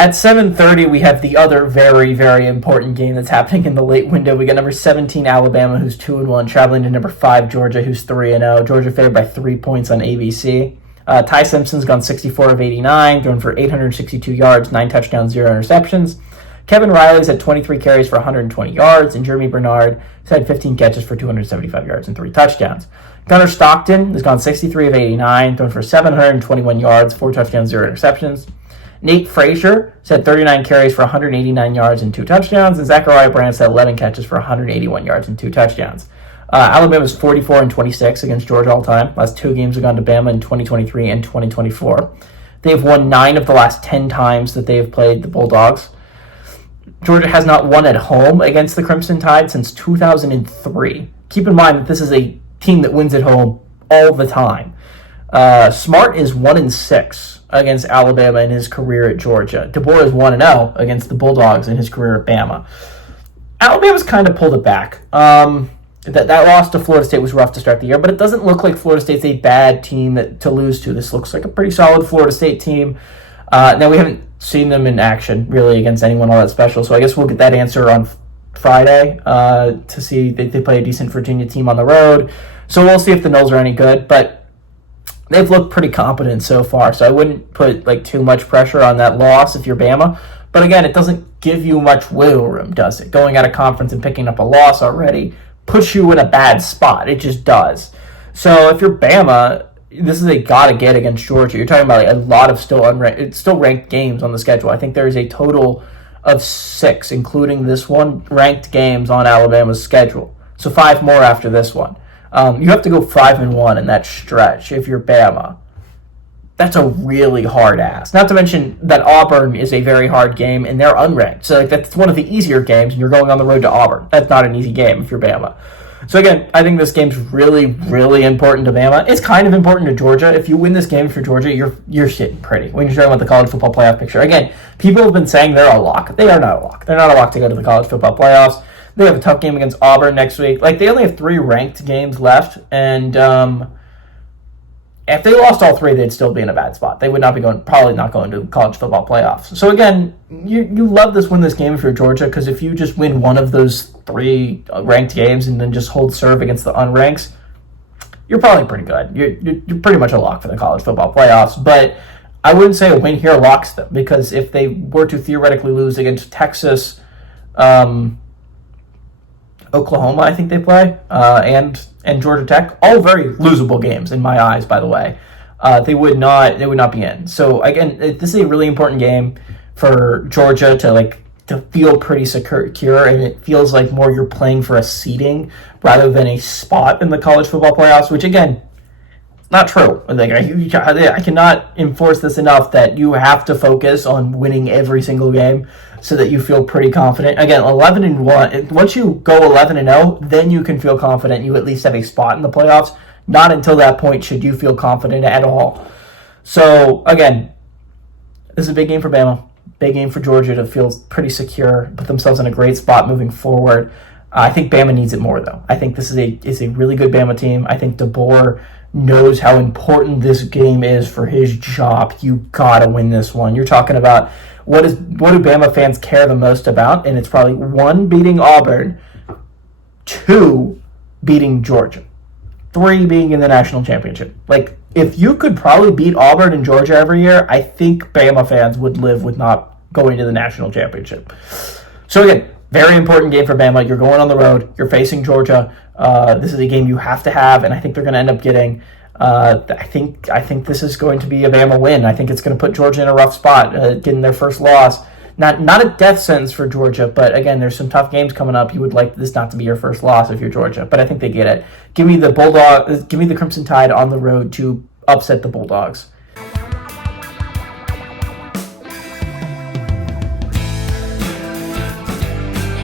At 7:30, we have the other very, very important game that's happening in the late window. We got number 17 Alabama, who's 2-1, traveling to number 5 Georgia, who's 3-0. Georgia favored by 3 points on ABC. Ty Simpson's gone 64 of 89, thrown for 862 yards, 9 touchdowns, 0 interceptions. Kevin Riley's had 23 carries for 120 yards, and Jeremy Bernard has had 15 catches for 275 yards and 3 touchdowns. Gunnar Stockton has gone 63 of 89, thrown for 721 yards, 4 touchdowns, 0 interceptions. Nate Frazier has had 39 carries for 189 yards and 2 touchdowns, and Zachariah Brandt had 11 catches for 181 yards and 2 touchdowns. Alabama's 44 and 26 against Georgia all time. Last 2 games have gone to Bama in 2023 and 2024. They have won 9 of the last 10 times that they have played the Bulldogs. Georgia has not won at home against the Crimson Tide since 2003. Keep in mind that this is a team that wins at home all the time. Smart is 1-6 against Alabama in his career at Georgia. DeBoer is 1-0 against the Bulldogs in his career at Bama. Alabama's kind of pulled it back. That loss to Florida State was rough to start the year, but it doesn't look like Florida State's a bad team to lose to. This looks like a pretty solid Florida State team. Now, we haven't seen them in action, really, against anyone all that special, so I guess we'll get that answer on Friday to see they play a decent Virginia team on the road. So we'll see if the Noles are any good, but they've looked pretty competent so far, so I wouldn't put too much pressure on that loss if you're Bama. But again, it doesn't give you much wiggle room, does it? Going out of conference and picking up a loss already puts you in a bad spot. It just does. So if you're Bama, this is a gotta get against Georgia. You're talking about a lot of still ranked games on the schedule. I think there is a total of 6, including this one, ranked games on Alabama's schedule. So 5 more after this one. You have to go 5-1 in that stretch if you're Bama. That's a really hard ask. Not to mention that Auburn is a very hard game, and they're unranked. So that's one of the easier games, and you're going on the road to Auburn. That's not an easy game if you're Bama. So again, I think this game's really, really important to Bama. It's kind of important to Georgia. If you win this game for Georgia, you're sitting pretty when you're talking about the college football playoff picture. Again, people have been saying they're a lock. They are not a lock. They're not a lock to go to the college football playoffs. They have a tough game against Auburn next week. They only have 3 ranked games left, and if they lost all 3, they'd still be in a bad spot. They would probably not going to college football playoffs. So again, you love win this game if you're Georgia, because if you just win one of those 3 ranked games and then just hold serve against the unranks, you're probably pretty good. You're pretty much a lock for the college football playoffs. But I wouldn't say a win here locks them, because if they were to theoretically lose against Texas, Oklahoma, I think they play, and Georgia Tech, all very losable games in my eyes, by the way. They would not be in. So again, this is a really important game for Georgia to feel pretty secure, and it feels like more you're playing for a seeding rather than a spot in the college football playoffs, which again, not true. I cannot enforce this enough that you have to focus on winning every single game so that you feel pretty confident. Again, 11-1. Once you go 11-0, then you can feel confident you at least have a spot in the playoffs. Not until that point should you feel confident at all. So again, this is a big game for Bama. Big game for Georgia to feel pretty secure, put themselves in a great spot moving forward. I think Bama needs it more, though. I think this is a really good Bama team. I think DeBoer knows how important this game is for his job. You gotta win this one. You're talking about what do Bama fans care the most about, and it's probably 1, beating Auburn, 2, beating Georgia, 3, being in the national championship. If you could probably beat Auburn and Georgia every year, I think Bama fans would live with not going to the national championship. So again, very important game for Bama. You're going on the road. You're facing Georgia. This is a game you have to have, and I think they're going to end up getting. I think this is going to be a Bama win. I think it's going to put Georgia in a rough spot, getting their first loss. Not a death sentence for Georgia, but again, there's some tough games coming up. You would like this not to be your first loss if you're Georgia, but I think they get it. Give me the Crimson Tide on the road to upset the Bulldogs.